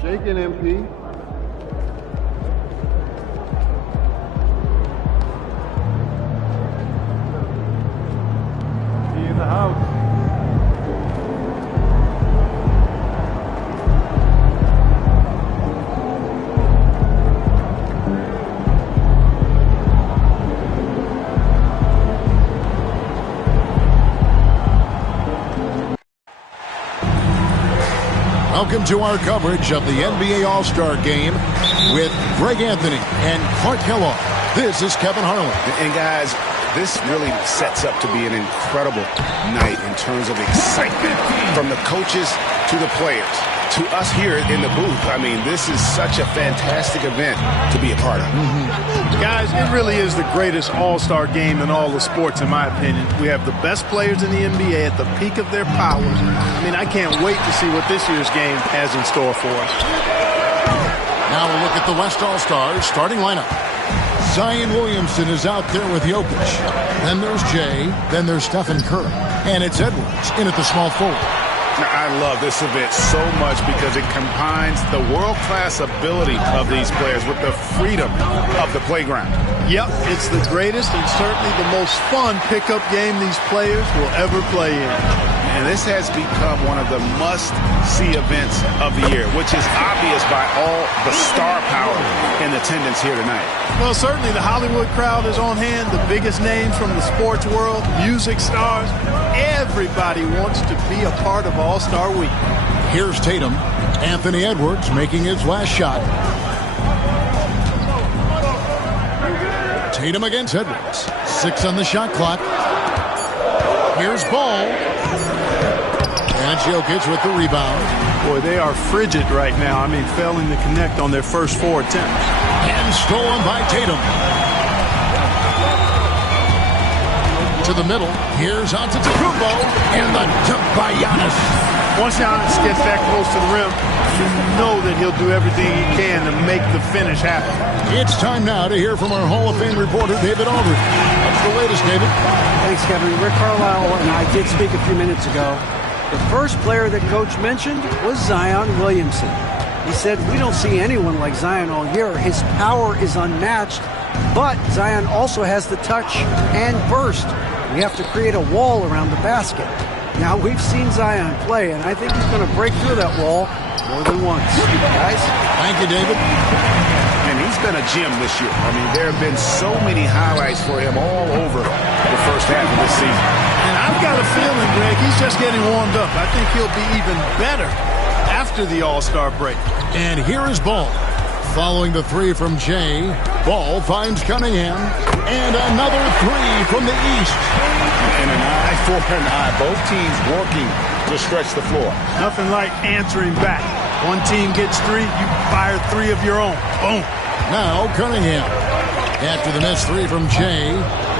Shaking MP. He in the house. Welcome to our coverage of the NBA All-Star Game with Greg Anthony and Clark Kellogg. This is Kevin Harlan. And guys, This really sets up to be an incredible night in terms of excitement from the coaches to the players to us here in the booth. I mean, this is such a fantastic event to be a part of. Guys, it really is the greatest all-star game in all the sports, in my opinion. We have the best players in the NBA at the peak of their powers. I mean, I can't wait to see what this year's game has in store for us. Now we'll look at the West All-Stars starting lineup. Zion Williamson is out there with Jokic. Then there's Jay. Then there's Stephen Curry. And it's Edwards in at the small forward. Now, I love this event so much because it combines the world-class ability of these players with the freedom of the playground. Yep, it's the greatest and certainly the most fun pickup game these players will ever play in. And this has become one of the must-see events of the year, which is obvious by all the star power in attendance here tonight. Well, certainly the Hollywood crowd is on hand, the biggest names from the sports world, music stars. Everybody wants to be a part of All-Star Week. Here's Tatum. Anthony Edwards making his last shot. Tatum against Edwards. 6 on the shot clock. Here's Ball. And Jokic with the rebound. Boy, they are frigid right now. I mean, failing to connect on their first 4 attempts. And stolen by Tatum. To the middle. Here's Antetokounmpo. And the dunk by Giannis. Once Giannis gets that close to the rim, you know that he'll do everything he can to make the finish happen. It's time now to hear from our Hall of Fame reporter, David Aldridge. What's the latest, David? Thanks, Kevin. Rick Carlisle and I did speak a few minutes ago. The first player that Coach mentioned was Zion Williamson. He said, we don't see anyone like Zion all year. His power is unmatched, but Zion also has the touch and burst. We have to create a wall around the basket. Now, we've seen Zion play, and I think he's going to break through that wall more than once. Guys? Thank you, David. And he's been a gem this year. I mean, there have been so many highlights for him all over the first half of this season. And I've got a feeling, Greg, he's just getting warmed up. I think he'll be even better after the All-Star break. And here is Ball. Following the 3 from Jay, Ball finds Cunningham. And another 3 from the East. And an eye for an eye. Both teams working to stretch the floor. Nothing like answering back. One team gets 3, you fire 3 of your own. Boom. Now Cunningham. After the missed 3 from Jay.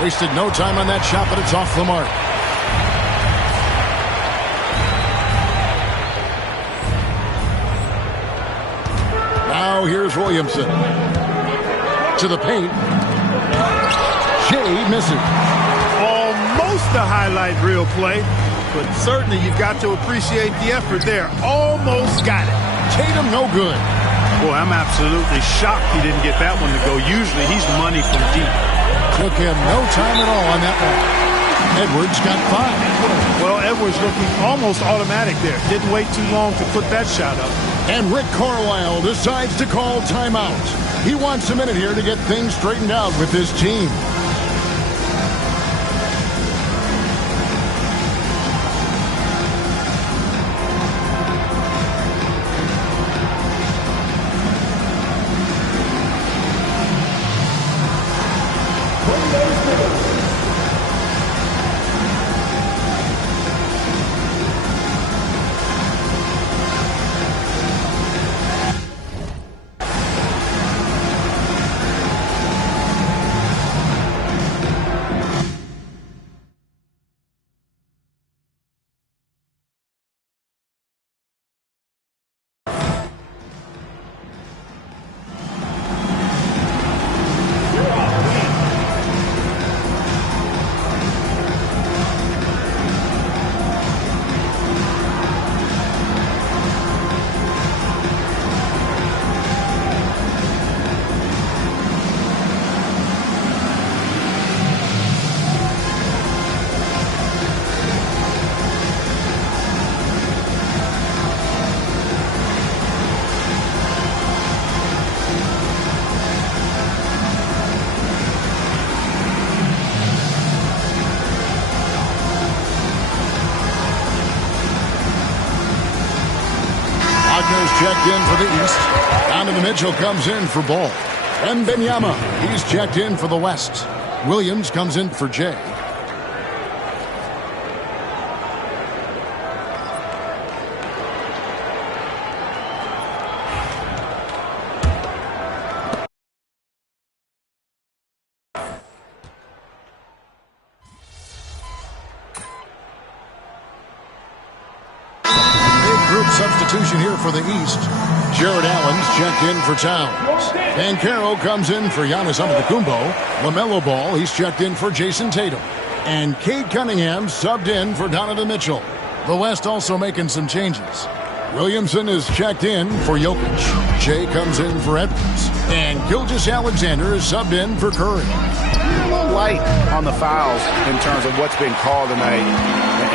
Wasted no time on that shot, but it's off the mark. Now here's Williamson. To the paint. Jay misses. Almost a highlight reel play, but certainly you've got to appreciate the effort there. Almost got it. Tatum no good. Boy, I'm absolutely shocked he didn't get that one to go. Usually he's money from deep. Took him no time at all on that one. Edwards got 5. Well, Edwards looking almost automatic there. Didn't wait too long to put that shot up. And Rick Carlisle decides to call timeout. He wants a minute here to get things straightened out with his team. Checked in for the East. Donovan Mitchell comes in for Ball. And Wembanyama, he's checked in for the West. Williams comes in for Jay. Substitution here for the East. Jared Allen's checked in for Towns. Banchero comes in for Giannis Antetokounmpo. LaMelo Ball, he's checked in for Jason Tatum. And Cade Cunningham subbed in for Donovan Mitchell. The West also making some changes. Williamson is checked in for Jokic. Jay comes in for Edwards. And Gilgeous-Alexander is subbed in for Curry. A little light on the fouls in terms of what's been called tonight.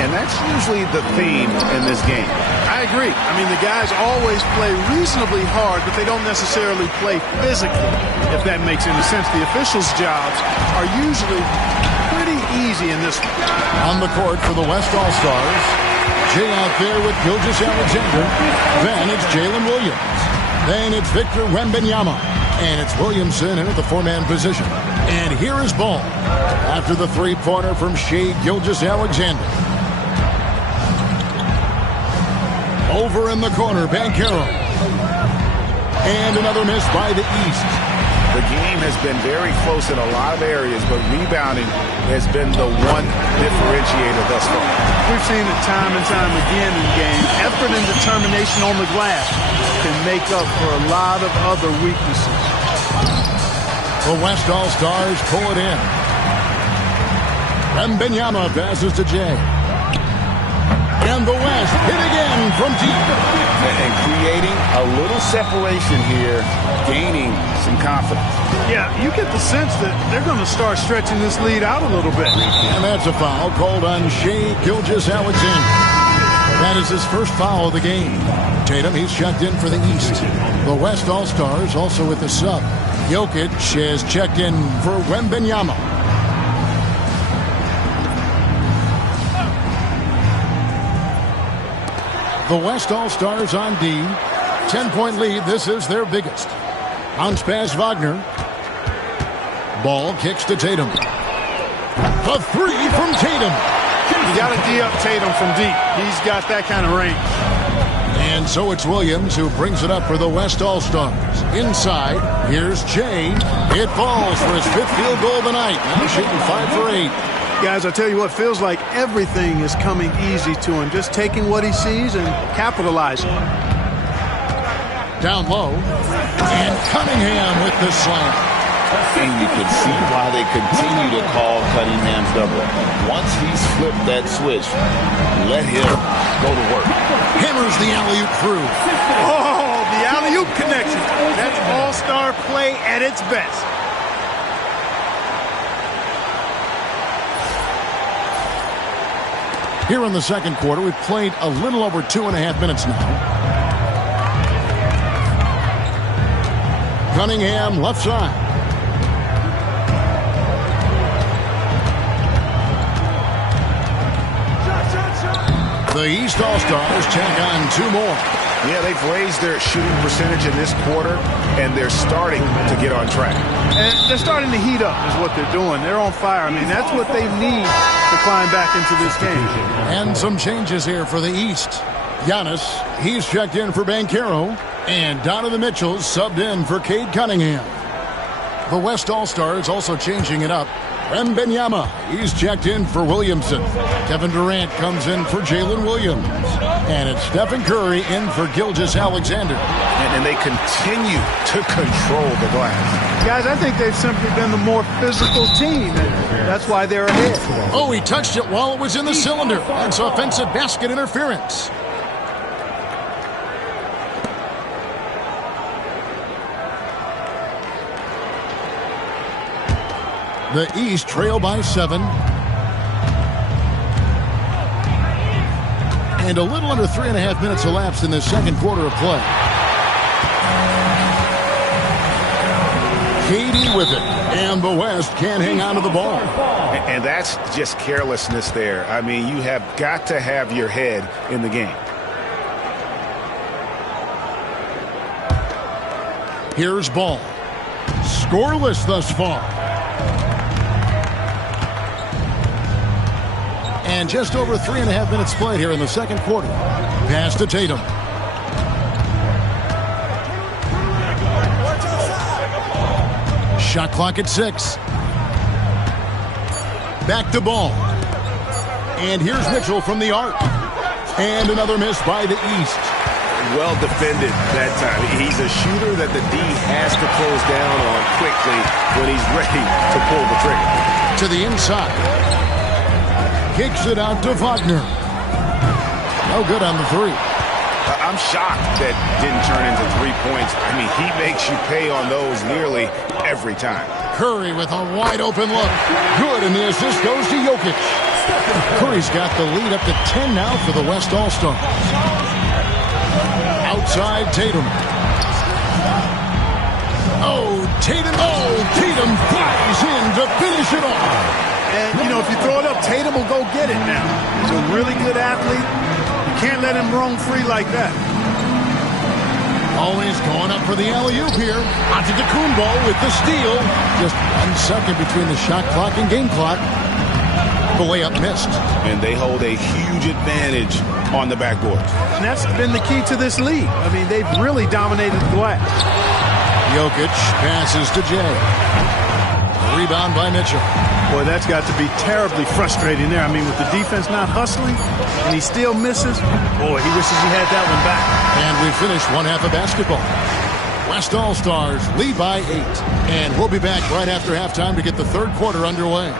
And that's usually the theme in this game. I agree. I mean, the guys always play reasonably hard, but they don't necessarily play physically, if that makes any sense. The officials' jobs are usually pretty easy in this one. On the court for the West All-Stars, Jay out there with Gilgeous-Alexander. Then it's Jalen Williams. Then it's Victor Wembanyama. And it's Williamson in at the four-man position. And here is Ball after the three-pointer from Shai Gilgeous-Alexander. Over in the corner, Banchero. And another miss by the East. The game has been very close in a lot of areas, but rebounding has been the one differentiator thus far. We've seen it time and time again in games. Effort and determination on the glass can make up for a lot of other weaknesses. The West All-Stars pull it in. Wembanyama passes to Jay. And the West hit again from deep. And creating a little separation here, gaining some confidence. Yeah, you get the sense that they're going to start stretching this lead out a little bit. And that's a foul called on Shai Gilgeous-Alexander. That is his first foul of the game. Tatum, he's checked in for the East. The West All-Stars also with the sub. Jokic is checked in for Wembanyama. The West All-Stars on D. 10-point lead. This is their biggest. Bounce pass Wagner. Ball kicks to Tatum. The three from Tatum. You got to D up Tatum from deep. He's got that kind of range. And so it's Williams who brings it up for the West All-Stars. Inside, here's Jay. It falls for his fifth field goal of the night. Now shooting 5 for 8. Guys, I tell you what, feels like everything is coming easy to him. Just taking what he sees and capitalizing. Down low. And Cunningham with the slam. And you can see why they continue to call Cunningham's double. Once he's flipped that switch, let him go to work. Hammers the alley-oop through. Oh, the alley-oop connection. That's all-star play at its best. Here in the second quarter, we've played a little over 2.5 minutes now. Cunningham left side. The East All-Stars check on 2 more. Yeah, they've raised their shooting percentage in this quarter, and they're starting to get on track. And they're starting to heat up is what they're doing. They're on fire. I mean, that's what they need to climb back into this game. And some changes here for the East. Giannis, he's checked in for Banchero, and Donovan Mitchell subbed in for Cade Cunningham. The West All-Stars also changing it up. Wembanyama, he's checked in for Williamson. Kevin Durant comes in for Jalen Williams. And it's Stephen Curry in for Gilgeous-Alexander. And they continue to control the glass. Guys, I think they've simply been the more physical team, and that's why they're ahead. Oh, he touched it while it was in the cylinder. That's offensive basket interference. The East trail by 7. And a little under 3.5 minutes elapsed in the second quarter of play. KD with it. And the West can't hang on to the ball. And that's just carelessness there. I mean, you have got to have your head in the game. Here's Ball. Scoreless thus far. And just over 3.5 minutes played here in the second quarter. Pass to Tatum. Shot clock at 6. Back to Ball. And here's Mitchell from the arc. And another miss by the East. Well defended that time. He's a shooter that the D has to close down on quickly when he's ready to pull the trigger. To the inside. Kicks it out to Wagner. No good on the three. I'm shocked that didn't turn into 3 points. I mean, he makes you pay on those nearly every time. Curry with a wide open look. Good, and the assist goes to Jokic. Curry's got the lead up to 10 now for the West All-Stars. Outside Tatum. Tatum flies in to finish it off. And, you know, if you throw it up, Tatum will go get it now. He's a really good athlete. You can't let him roam free like that. Always going up for the alley-oop here. Antetokounmpo with the steal. Just 1 second between the shot clock and game clock. The layup missed. And they hold a huge advantage on the backboard. And that's been the key to this league. I mean, they've really dominated the glass. Jokic passes to Jay. Rebound by Mitchell. Boy, that's got to be terribly frustrating there. I mean, with the defense not hustling and he still misses, boy, he wishes he had that one back. And we finished one half of basketball. West All-Stars lead by 8. And we'll be back right after halftime to get the third quarter underway.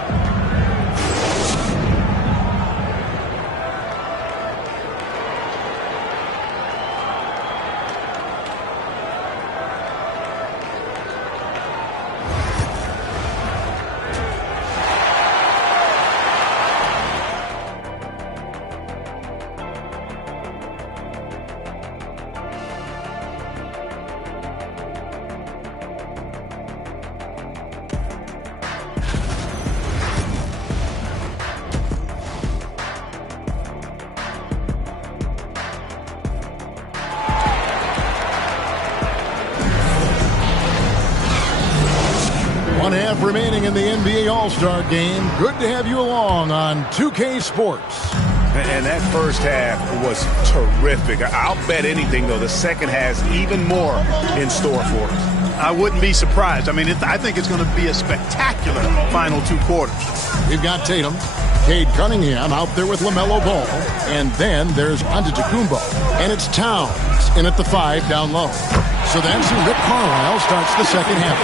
Remaining in the NBA All-Star Game. Good to have you along on 2K Sports. And that first half was terrific. I'll bet anything, though, the second has even more in store for us. I wouldn't be surprised. I mean, I think it's going to be a spectacular final 2 quarters. We've got Tatum, Cade Cunningham out there with LaMelo Ball. And then there's Antetokounmpo. And it's Towns in at the 5 down low. So that's who Rick Carlisle starts the second half.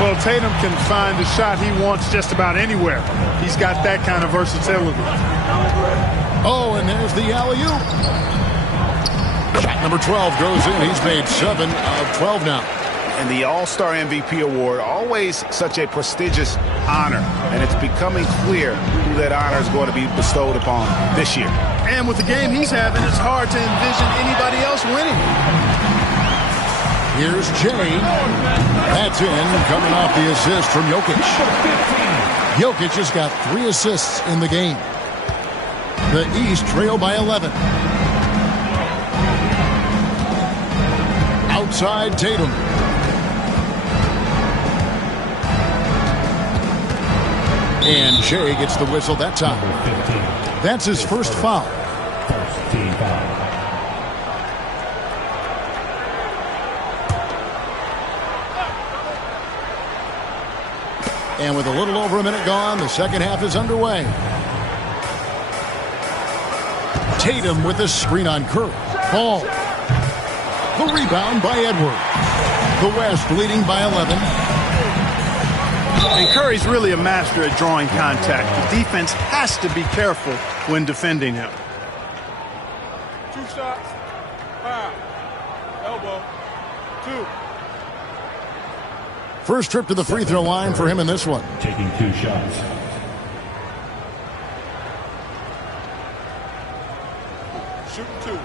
Well, Tatum can find the shot he wants just about anywhere. He's got that kind of versatility. Oh, and there's the alley-oop. Shot number 12 goes in. He's made 7 of 12 now. And the All-Star MVP award, always such a prestigious honor. And it's becoming clear who that honor is going to be bestowed upon this year. And with the game he's having, it's hard to envision anybody else winning. Here's Jay. That's in, coming off the assist from Jokic. Jokic has got 3 assists in the game. The East trail by 11. Outside Tatum. And Jay gets the whistle that time. That's his first foul. First team foul. And with a little over a minute gone, the second half is underway. Tatum with a screen on Curry. Ball. The rebound by Edwards. The West leading by 11. And Curry's really a master at drawing contact. The defense has to be careful when defending him. 2 shots. 5. Elbow. 2. First trip to the free throw line for him in this one. Taking 2 shots. Shooting 2.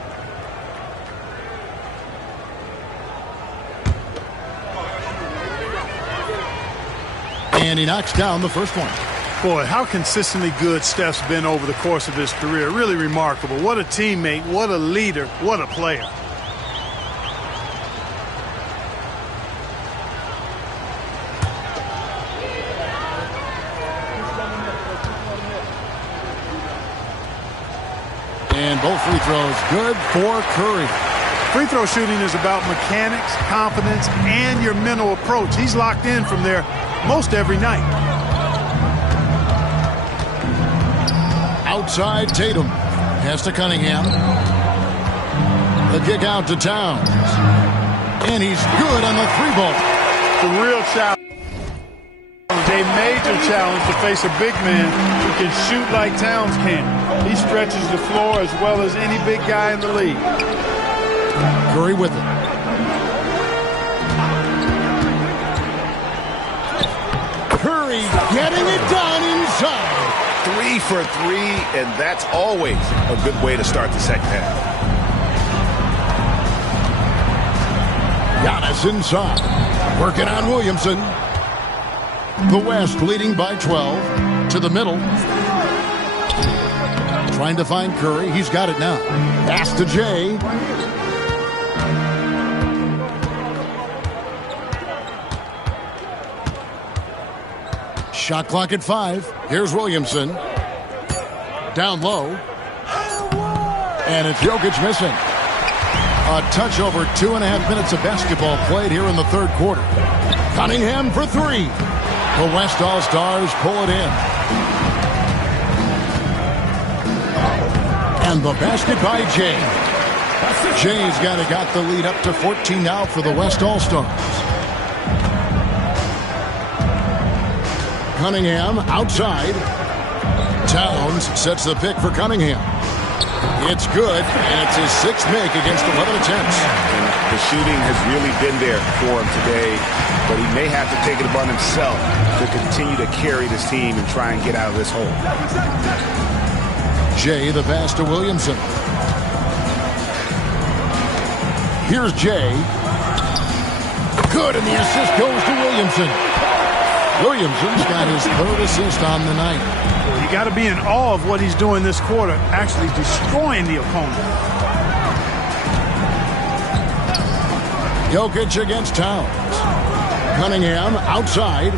And he knocks down the first one. Boy, how consistently good Steph's been over the course of his career. Really remarkable. What a teammate, what a leader, what a player. And both free throws good for Curry. Free throw shooting is about mechanics, confidence, and your mental approach. He's locked in from there most every night. Outside Tatum. Pass to Cunningham. The kick out to Towns. And he's good on the three ball. It's a real challenge. A major challenge to face a big man who can shoot like Towns can. He stretches the floor as well as any big guy in the league. Curry with it. Curry getting it done inside. 3 for 3, and that's always a good way to start the second half. Giannis inside. Working on Williamson. The West leading by 12. To the middle. Trying to find Curry. He's got it now. Pass to Jay. Shot clock at 5. Here's Williamson. Down low. And it's Jokic missing. A touch over 2.5 minutes of basketball played here in the third quarter. Cunningham for 3. The West All-Stars pull it in. And the basket by Jay. Jay's got the lead up to 14 now for the West All-Stars. Cunningham outside. Towns sets the pick for Cunningham. It's good, and it's his 6th make against 11 attempts. And the shooting has really been there for him today, but he may have to take it upon himself to continue to carry this team and try and get out of this hole. Jay, the pass to Williamson. Here's Jay. Good, and the assist goes to Williamson. Williamson's got his 3rd assist on the night. Well, you got to be in awe of what he's doing this quarter, actually destroying the opponent. Jokic against Towns. Cunningham outside.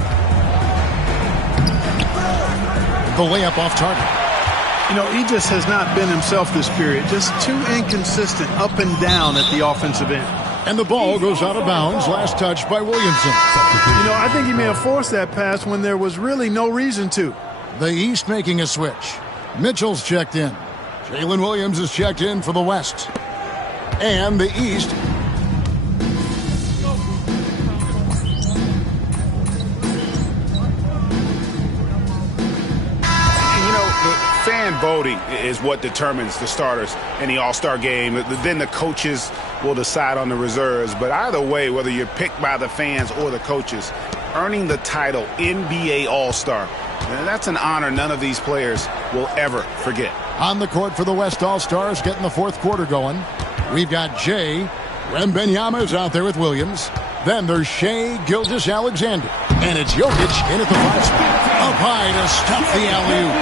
The layup off target. You know, he just has not been himself this period. Just too inconsistent up and down at the offensive end. And the ball goes out of bounds. Last touch by Williamson. You know, I think he may have forced that pass when there was really no reason to. The East making a switch. Mitchell's checked in. Jalen Williams is checked in for the West. And the East. Fan voting is what determines the starters in the All-Star game. Then the coaches will decide on the reserves. But either way, whether you're picked by the fans or the coaches, earning the title NBA All-Star, that's an honor none of these players will ever forget. On the court for the West All-Stars, getting the fourth quarter going. We've got Jay. Wembanyama's out there with Williams. Then there's Shai Gilgeous-Alexander. And it's Jokic in at the 5 spot. Up high to stuff the alley-oop.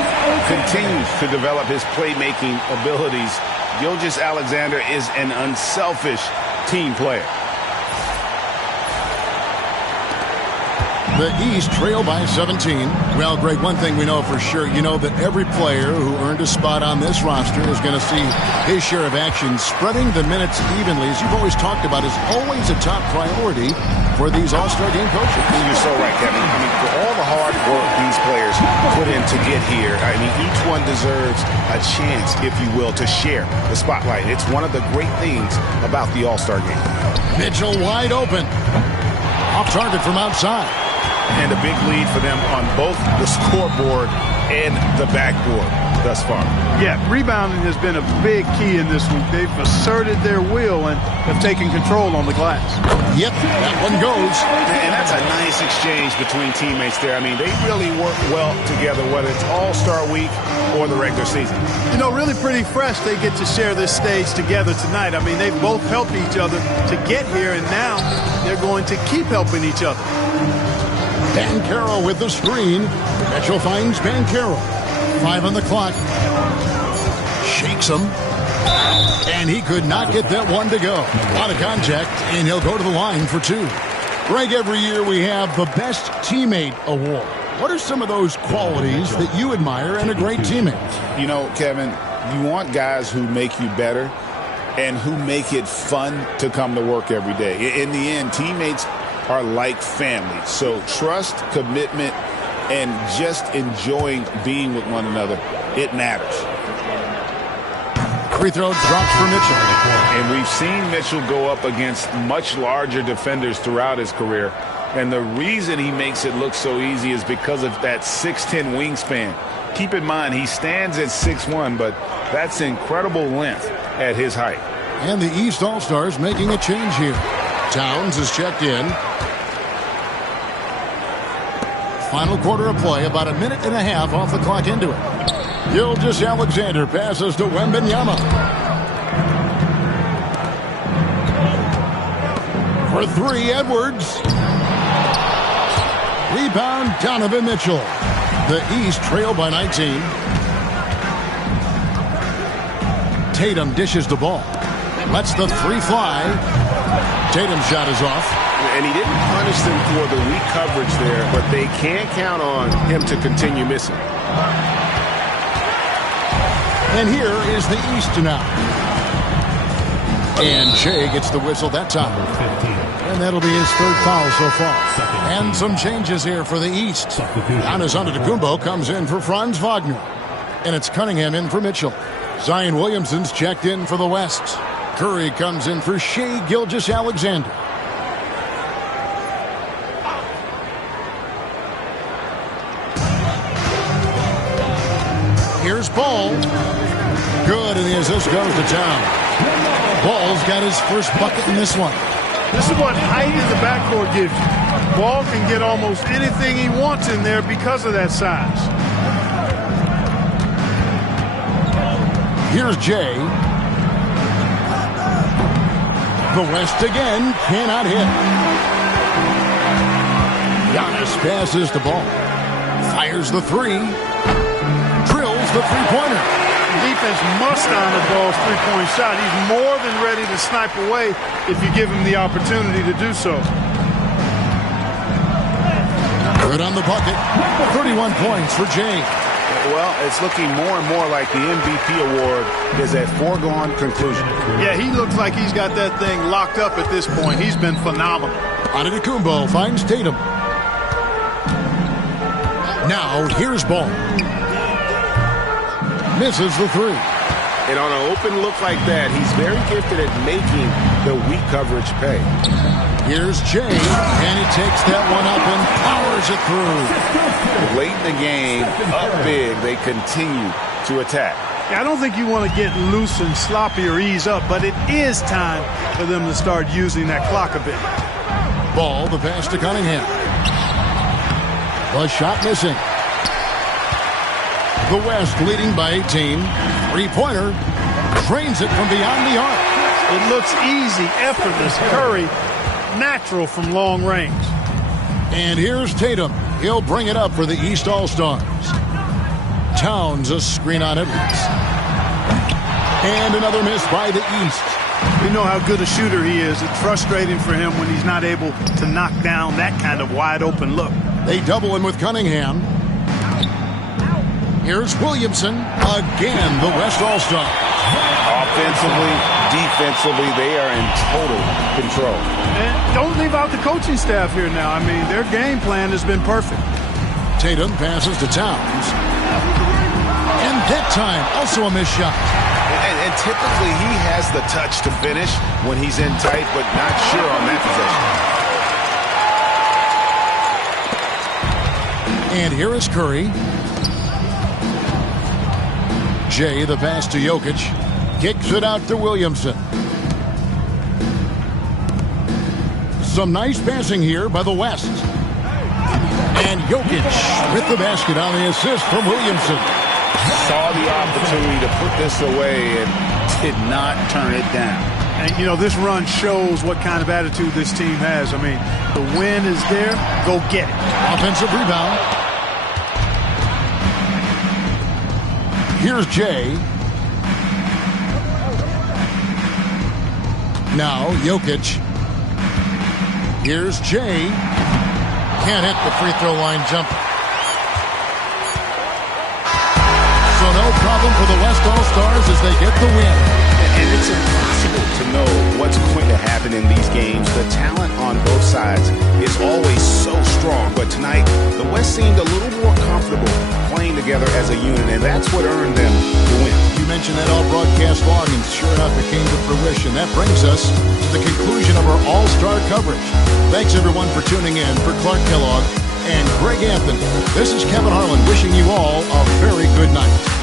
Continues to develop his playmaking abilities. Gilgeous-Alexander is an unselfish team player. The East trail by 17. Well, Greg, one thing we know for sure, you know that every player who earned a spot on this roster is going to see his share of action. Spreading the minutes evenly, as you've always talked about, is always a top priority for these All-Star game coaches. You're so right, Kevin. I mean, for all the hard work these players put in to get here, I mean, each one deserves a chance, if you will, to share the spotlight. It's one of the great things about the All-Star game. Mitchell wide open. Off target from outside. And a big lead for them on both the scoreboard and the backboard thus far. Yeah, rebounding has been a big key in this week. They've asserted their will and have taken control on the glass. Yep, that one goes. And that's a nice exchange between teammates there. I mean, they really work well together, whether it's All-Star Week or the regular season. You know, really pretty fresh they get to share this stage together tonight. I mean, they've both helped each other to get here, and now they're going to keep helping each other. Banchero with the screen. Mitchell finds Banchero. 5 on the clock. Shakes him. And he could not get that one to go. A lot of contact, and he'll go to the line for 2. Greg, every year we have the Best Teammate Award. What are some of those qualities that you admire in a great teammate? You know, Kevin, You want guys who make you better and who make it fun to come to work every day. In the end, teammates are like family. So trust, commitment, and just enjoying being with one another, it matters. Free throw drops for Mitchell. And we've seen Mitchell go up against much larger defenders throughout his career. And the reason he makes it look so easy is because of that 6'10" wingspan. Keep in mind, he stands at 6'1", but that's incredible length at his height. And the East All-Stars making a change here. Towns is checked in. Final quarter of play, about a minute and a half off the clock into it. Gilgeous-Alexander passes to Wembanyama. For three, Edwards. Rebound, Donovan Mitchell. The East trail by 19. Tatum dishes the ball. Lets the three fly. Tatum's shot is off. And he didn't punish them for the weak coverage there, but they can't count on him to continue missing. And here is the East now. And Shea gets the whistle that time. And that'll be his third foul so far. And some changes here for the East. Giannis Antetokounmpo comes in for Franz Wagner. And it's Cunningham in for Mitchell. Zion Williamson's checked in for the West. Curry comes in for Shea Gilgeous-Alexander. Here's Ball. Good, and the assist goes to Town. Ball's got his first bucket in this one. This is what height in the backcourt gives you. Ball can get almost anything he wants in there because of that size. Here's Jay. The West again cannot hit. Giannis passes the ball. Fires the three. Drills the three-pointer. Defense must honor Ball's three-point shot. He's more than ready to snipe away if you give him the opportunity to do so. Good on the bucket. 31 points for Jay. Well, it's looking more and more like the MVP award is a foregone conclusion. Yeah, he looks like he's got that thing locked up at this point. He's been phenomenal. Antetokounmpo finds Tatum. Now, here's Ball. Misses the three. And on an open look like that, he's very gifted at making the weak coverage pay. Here's Jay, and he takes that one up and powers it through. Late in the game, up big, they continue to attack. Yeah, I don't think you want to get loose and sloppy or ease up, but it is time for them to start using that clock a bit. Ball, the pass to Cunningham. The shot missing. The West leading by 18. Three-pointer. Drains it from beyond the arc. It looks easy, effortless. Curry, natural from long range. And here's Tatum. He'll bring it up for the East All-Stars. Towns a screen on Edwards. And another miss by the East. We know how good a shooter he is. It's frustrating for him when he's not able to knock down that kind of wide-open look. They double him with Cunningham. Here's Williamson. Again, the West All-Star. Offensively, defensively, they are in total control. And don't leave out the coaching staff here now. I mean, their game plan has been perfect. Tatum passes to Towns. And that time, also a missed shot. And typically, he has the touch to finish when he's in tight, but not sure on that possession. And here is Curry. Jay, the pass to Jokic. Kicks it out to Williamson. Some nice passing here by the West. And Jokic with the basket on the assist from Williamson. Saw the opportunity to put this away and did not turn it down. And, you know, this run shows what kind of attitude this team has. I mean, the win is there. Go get it. Offensive rebound. Here's Jay. Now Jokic. Here's Jay. Can't hit the free throw line jumper. So no problem for the West All-Stars happen in these games. The talent on both sides is always so strong. But tonight, the West seemed a little more comfortable playing together as a unit, and that's what earned them the win. You mentioned that all broadcast long, and sure enough, it came to fruition. That brings us to the conclusion of our All-Star coverage. Thanks, everyone, for tuning in. For Clark Kellogg and Greg Anthony, this is Kevin Harlan wishing you all a very good night.